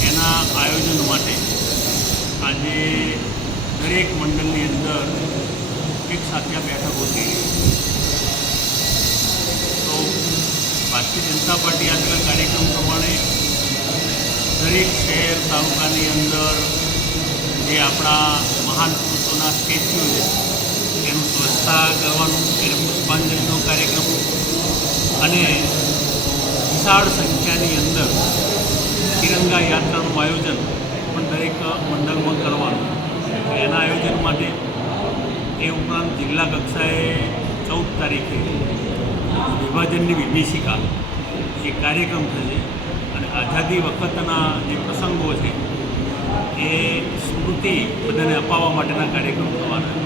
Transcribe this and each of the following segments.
આયોજન માટે આજે દરેક મંડળની અંદર એક સાથે આ બેઠકો થઈ તો ભારતીય જનતા પાર્ટી આજના કાર્યક્રમ પ્રમાણે દરેક શહેર, તાલુકાની અંદર જે આપણા મહાન પુરુષોના સ્ટેચ્યુ છે, એનું સ્વચ્છતા કરવાનું, એને પુષ્પાંજલિનો કાર્યક્રમ અને વિશાળ સંખ્યાની અંદર તિરંગા યાત્રાનું આયોજન પણ દરેક મંડળમાં કરવાનું એના આયોજન માટે એ ઉપરાંત જિલ્લા કક્ષાએ ચૌદ તારીખે વિભાજનની વિભીષિકા એ કાર્યક્રમ થશે અને આઝાદી વખતના જે પ્રસંગો છે એ સ્મૃતિ બધાને અપાવવા માટેના કાર્યક્રમ થવાના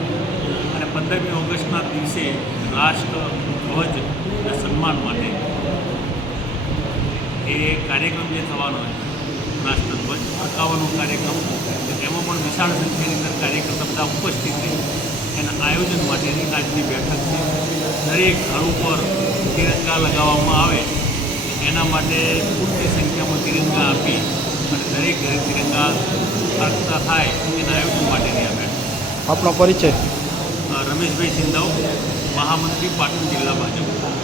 અને પંદરમી ઓગસ્ટના દિવસે રાષ્ટ્ર ધ્વજના સન્માન માટે એ કાર્યક્રમ જે થવાનો છે રાષ્ટ્રધ્વજ ફરકાવવાનો કાર્યક્રમ. એમાં પણ વિશાળ સંખ્યાની અંદર કાર્યકર્તા બધા ઉપસ્થિત રહી. એના આયોજન માટેની આજની બેઠક છે. દરેક ઘર ઉપર તિરંગા લગાવવામાં આવે. એના માટે પૂરતી સંખ્યામાં તિરંગા આપી અને દરેક ઘરે તિરંગા ફરકતા થાય એના આયોજન માટેની આ બેઠક આપનો પરિચય. રમેશભાઈ સિંધાવ મહામંત્રી પાટણ જિલ્લા ભાજપ.